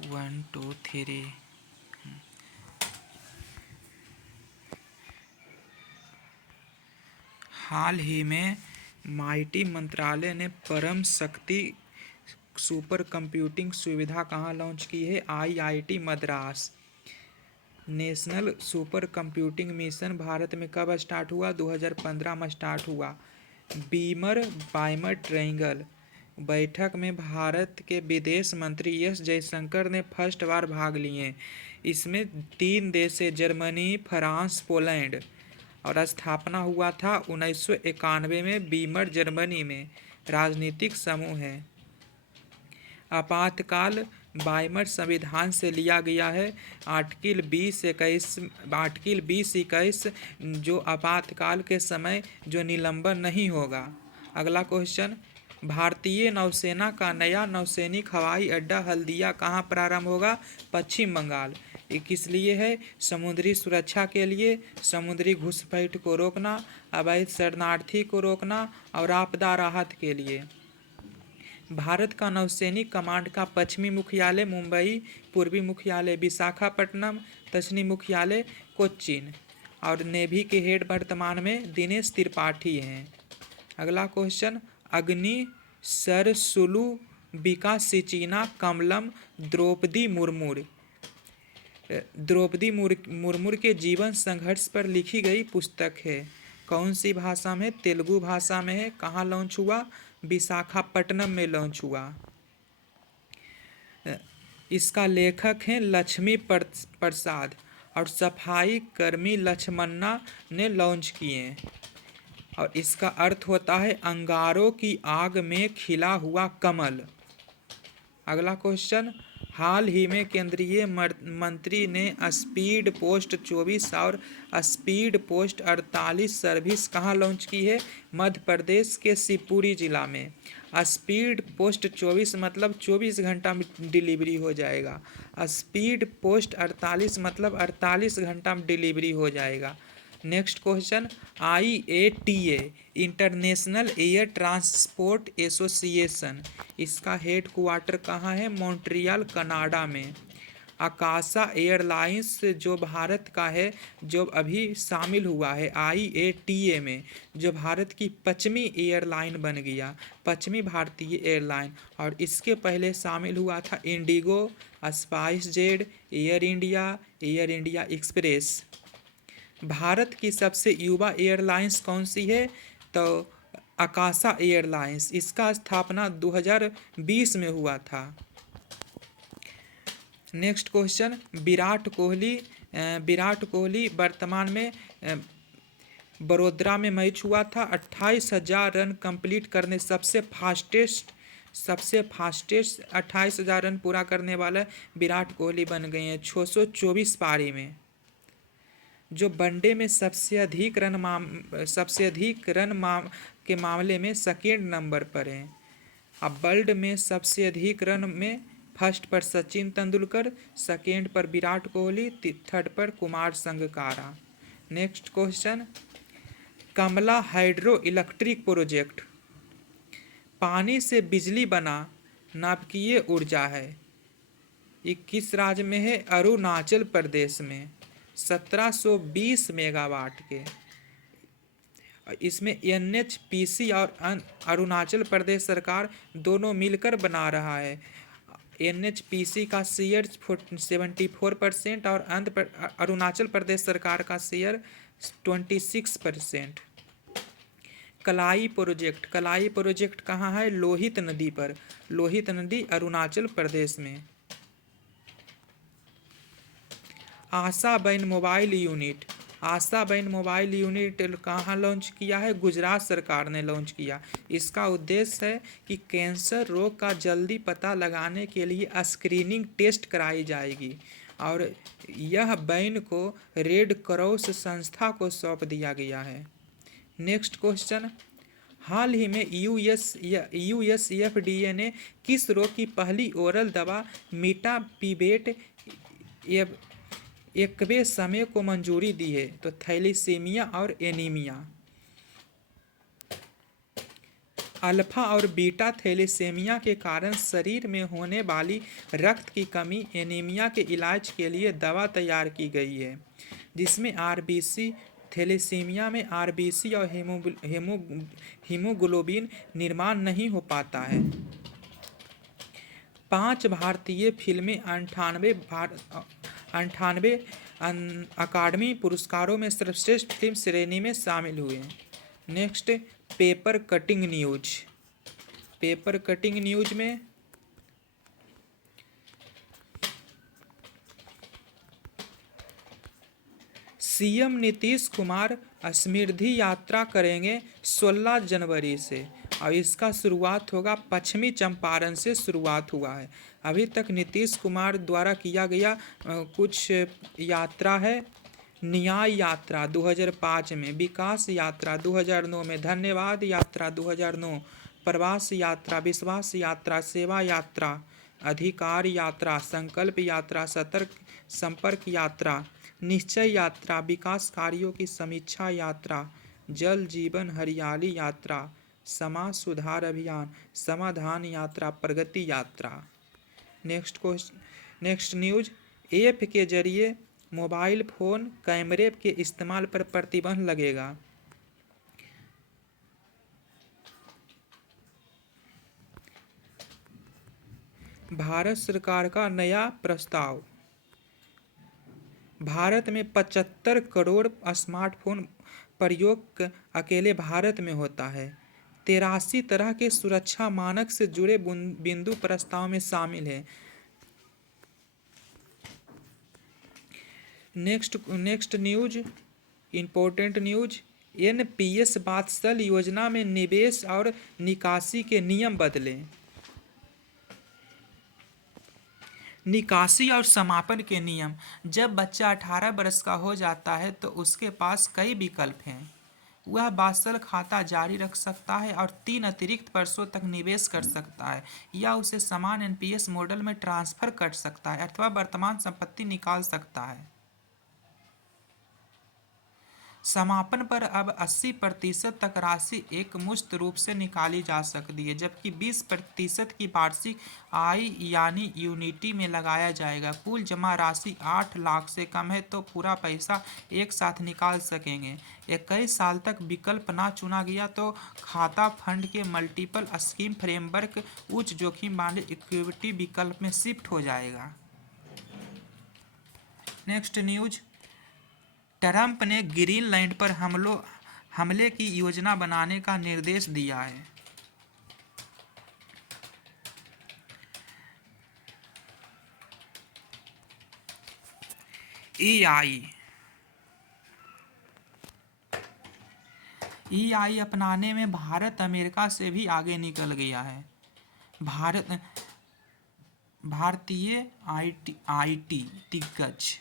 One two three. हाल ही में माइटी मंत्रालय ने परम शक्ति सुपर कंप्यूटिंग सुविधा कहाँ लॉन्च की है? IIT Madras. National super computing mission Bharat में कब स्टार्ट हुआ? 2015 में स्टार्ट हुआ। बीमर बाइमर ट्रायंगल बैठक में भारत के विदेश मंत्री एस जयशंकर ने फर्स्ट बार भाग लिए। इसमें 3 देश है, जर्मनी, फ्रांस, पोलैंड। और स्थापना हुआ था 1991 में। बीमर जर्मनी में राजनीतिक समूह है। आपातकाल बाइमर संविधान से लिया गया है। आर्टिकल 20-21 जो आपातकाल के समय जो निलंबन नहीं होगा। अगला क्वेश्चन, भारतीय नौसेना का नया नौसैनिक हवाई अड्डा हल्दिया कहाँ प्रारंभ होगा? पश्चिम बंगाल। ये किस लिए है? समुद्री सुरक्षा के लिए, समुद्री घुसपैठ को रोकना, अवैध शरणार्थी को रोकना और आपदा राहत के लिए। भारत का नौसैनिक कमांड का पश्चिमी मुख्यालय मुंबई, पूर्वी मुख्यालय विशाखापट्टनम, दक्षिणी मुख्यालय कोच्चिन। और नेवी के हेड वर्तमान में दिनेश त्रिपाठी हैं। अगला क्वेश्चन, अग्नि सरसुलु विकासिचीना कमलम द्रौपदी मुर्मू। द्रौपदी मुर्मू के जीवन संघर्ष पर लिखी गई पुस्तक है। कौन सी भाषा में? तेलुगु भाषा में है। कहाँ लॉन्च हुआ? विशाखापट्टनम में लॉन्च हुआ। इसका लेखक हैं लक्ष्मी प्रसाद और सफाई कर्मी लक्ष्मणा ने लॉन्च किए। और इसका अर्थ होता है अंगारों की आग में खिला हुआ कमल। अगला क्वेश्चन, हाल ही में केंद्रीय मंत्री ने स्पीड पोस्ट 24 और स्पीड पोस्ट 48 सर्विस कहाँ लॉन्च की है? मध्य प्रदेश के शिवपुरी जिला में। स्पीड पोस्ट 24 मतलब 24 घंटा में डिलीवरी हो जाएगा। स्पीड पोस्ट 48 मतलब 48 घंटा में डिलीवरी हो जाएगा। Next question, IATA international air transport association, इसका हेड क्वार्टर कहाँ है? मॉन्ट्रियल कनाडा में। आकाशा एयरलाइंस जो भारत का है, जो अभी शामिल हुआ है IATA में, जो भारत की पश्चिमी एयरलाइन बन गया, पश्चिमी भारतीय एयरलाइन। और इसके पहले शामिल हुआ था Indigo, spice jet, air India express. Bharat की सबसे युवा एयरलाइंस कौन सी है? तो आकाशा एयरलाइंस। इसका स्थापना 2020 में हुआ था। नेक्स्ट क्वेश्चन, विराट कोहली वर्तमान में बड़ोदरा में मैच हुआ था। 28,000 रन कंप्लीट करने सबसे फास्टेस्ट 28,000 रन पूरा करने वाला विराट कोहली बन गए हैं 624 पारी में। जो वनडे में सबसे अधिक रन के मामले में सेकेंड नंबर पर हैं। अब वर्ल्ड में सबसे अधिक रन में फर्स्ट पर सचिन तेंदुलकर, सेकेंड पर विराट कोहली, थर्ड पर कुमार संगकारा। नेक्स्ट क्वेश्चन, कमला हाइड्रो इलेक्ट्रिक प्रोजेक्ट पानी से बिजली बना नाभिकीय ऊर्जा है। ये किस राज्य में है? अरुणाचल प्रदेश में। 1720 मेगावाट के। इसमें NHPC और अरुणाचल प्रदेश सरकार दोनों मिलकर बना रहा है। NHPC का शेयर 74% और अरुणाचल प्रदेश सरकार का शेयर 26%। कलाई प्रोजेक्ट कहाँ है? लोहित नदी पर। लोहित नदी अरुणाचल प्रदेश में। आशा बहन मोबाइल यूनिट कहाँ लॉन्च किया है? गुजरात सरकार ने लॉन्च किया। इसका उद्देश्य है कि कैंसर रोग का जल्दी पता लगाने के लिए स्क्रीनिंग टेस्ट कराई जाएगी। और यह बहन को रेड क्रॉस संस्था को सौंप दिया गया है। नेक्स्ट क्वेश्चन, हाल ही में US FDA ने किस रोग की पहली ओरल दवा मीटापिवेट एकवे समय को मंजूरी दी है? तो थैलीसीमिया और एनीमिया। अल्फा और बीटा थैलेसीमिया के कारण शरीर में होने वाली रक्त की कमी एनीमिया के इलाज के लिए दवा तैयार की गई है, जिसमें आरबीसी थैलेसीमिया में आरबीसी और हीमोग्लोबिन निर्माण नहीं हो पाता है। 5 भारतीय फिल्में 98 अकादमी पुरस्कारों में सर्वश्रेष्ठ फिल्म श्रेणी में शामिल हुए। Next, paper cutting news. Paper cutting news में सीएम नीतीश कुमार समृद्धि यात्रा करेंगे 16 जनवरी से और इसका शुरुआत होगा पश्चिमी चंपारण से शुरुआत हुआ है। अभी तक नीतीश कुमार द्वारा किया गया कुछ यात्रा है। न्याय यात्रा 2005 में, विकास यात्रा 2009 में, धन्यवाद यात्रा 2009, प्रवास यात्रा, विश्वास यात्रा, सेवा यात्रा, अधिकार यात्रा, संकल्प यात्रा, संपर्क यात्रा, निश्चय यात्रा, विकास कार्यों की समीक्षा यात्रा, जल जीवन हरियाली यात्रा, समाज सुधार अभियान, समाधान यात्रा, प्रगति यात्रा। नेक्स्ट न्यूज, ऐप के जरिए मोबाइल फोन कैमरे के इस्तेमाल पर प्रतिबंध लगेगा। भारत सरकार का नया प्रस्ताव। भारत में 75 करोड़ स्मार्टफोन प्रयोग अकेले भारत में होता है। 83 तरह के सुरक्षा मानक से जुड़े बिंदु प्रस्ताव में शामिल है। Next news, important news, NPS Vatsal योजना में निवेश और निकासी के नियम बदले। निकासी और समापन के नियम। जब बच्चा 18 वर्ष का हो जाता है तो उसके पास कई विकल्प हैं। वह वात्सल खाता जारी रख सकता है और 3 अतिरिक्त वर्षों तक निवेश कर सकता है, या उसे समान एनपीएस मॉडल में ट्रांसफर कर सकता है अथवा वर्तमान संपत्ति निकाल सकता है। समापन पर अब 80% तक राशि एकमुश्त रूप से निकाली जा सकती है, जबकि 20% की वार्षिक आय यानी यूनिटी में लगाया जाएगा। कुल जमा राशि 8 लाख से कम है तो पूरा पैसा एक साथ निकाल सकेंगे। 21 साल तक विकल्प ना चुना गया तो खाता फंड के मल्टीपल स्कीम फ्रेमवर्क उच्च जोखिम वाले इक्विटी विकल्प में शिफ्ट हो जाएगा। नेक्स्ट न्यूज, ट्रंप ने ग्रीनलैंड पर हमले की योजना बनाने का निर्देश दिया है। EI अपनाने में भारत अमेरिका से भी आगे निकल गया है। भारतीय आईटी दिग्गज।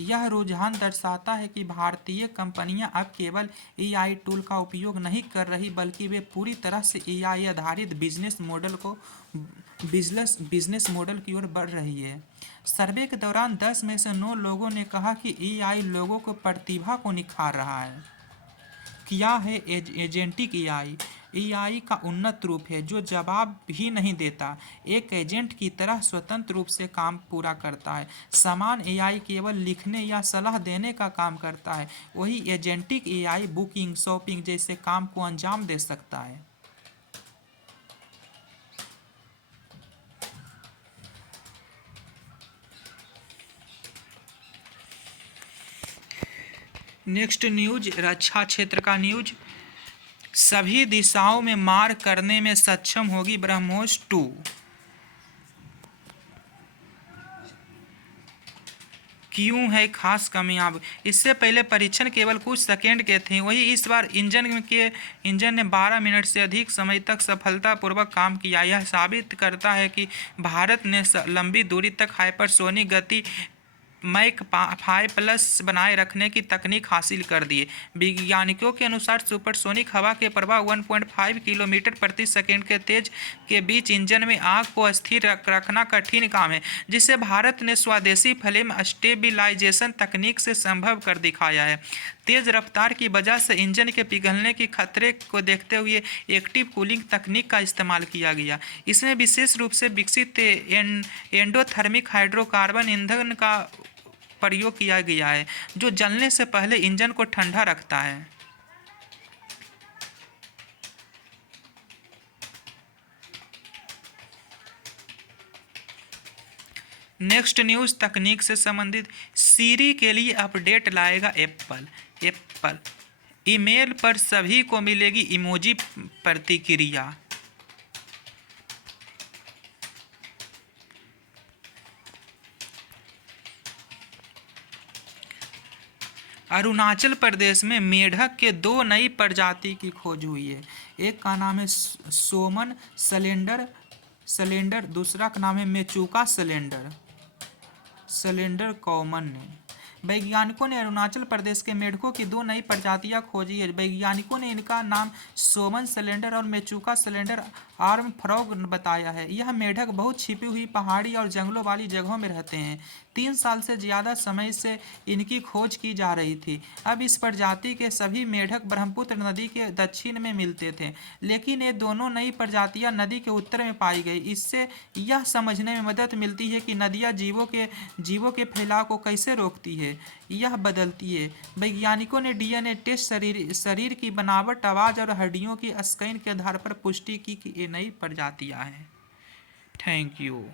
यह रुझान दर्शाता है कि भारतीय कंपनियां अब केवल AI टूल का उपयोग नहीं कर रही, बल्कि वे पूरी तरह से AI आधारित बिजनेस मॉडल की ओर बढ़ रही है। सर्वे के दौरान 10 में से 9 लोगों ने कहा कि AI लोगों को प्रतिभा को निखार रहा है। क्या है एजेंटिक AI का उन्नत रूप है जो जवाब ही नहीं देता, एक एजेंट की तरह स्वतंत्र रूप से काम पूरा करता है। समान AI केवल लिखने या सलाह देने का काम करता है, वही एजेंटिक AI बुकिंग, शॉपिंग जैसे काम को अंजाम दे सकता है। नेक्स्ट न्यूज, रक्षा क्षेत्र का न्यूज। सभी दिशाओं में मार करने में सक्षम होगी ब्रह्मोस 2। क्यों है खास कामयाब? इससे पहले परीक्षण केवल कुछ सेकंड के थे, वही इस बार इंजन ने 12 मिनट से अधिक समय तक सफलतापूर्वक काम किया। यह साबित करता है कि भारत ने लंबी दूरी तक हाइपरसोनिक गति मैक 5+ बनाए रखने की तकनीक हासिल कर दी है। वैज्ञानिकों के अनुसार सुपरसोनिक हवा के प्रवाह 1.5 किलोमीटर प्रति सेकंड के तेज के बीच इंजन में आग को स्थिर रखना कठिन काम है, जिसे भारत ने स्वदेशी फ्लेम स्टेबिलाईजेशन तकनीक से संभव कर दिखाया है। तेज रफ्तार की वजह से इंजन के पिघलने के खतरे को देखते हुए एक्टिव कूलिंग तकनीक का इस्तेमाल किया गया। इसमें विशेष रूप से विकसित एंडोथर्मिक हाइड्रोकार्बन ईंधन का प्रयोग किया गया है, जो जलने से पहले इंजन को ठंडा रखता है। नेक्स्ट न्यूज़ तकनीक से संबंधित, सीरी के लिए अपडेट लाएगा एप्पल। ईमेल पर सभी को मिलेगी इमोजी प्रतिक्रिया। अरुणाचल प्रदेश में मेढक के 2 नई प्रजाति की खोज हुई है। एक का नाम है सोमन सलेंडर, दूसरा का नाम है मेचूका सलेंडर कॉमन ने। वैज्ञानिकों ने अरुणाचल प्रदेश के मेढकों की 2 नई प्रजातियां खोजी है। वैज्ञानिकों ने इनका नाम सोमन सलेंडर और मेचूका सलेंडर आर्म फ्रॉग बताया है। यह मेढक बहुत छिपी हुई पहाड़ी और जंगलों वाली जगहों में रहते हैं। 3 साल से ज़्यादा समय से इनकी खोज की जा रही थी। अब इस प्रजाति के सभी मेढक ब्रह्मपुत्र नदी के दक्षिण में मिलते थे, लेकिन ये दोनों नई प्रजातियां नदी के उत्तर में पाई गई। इससे यह समझने में मदद मिलती है कि नदियां जीवों के फैलाव को कैसे रोकती है, यह बदलती है। वैज्ञानिकों ने डीएनए टेस्ट, शरीर की बनावट, आवाज़ और हड्डियों की स्कैन के आधार पर पुष्टि की कि ये नई प्रजातियां हैं। Thank you.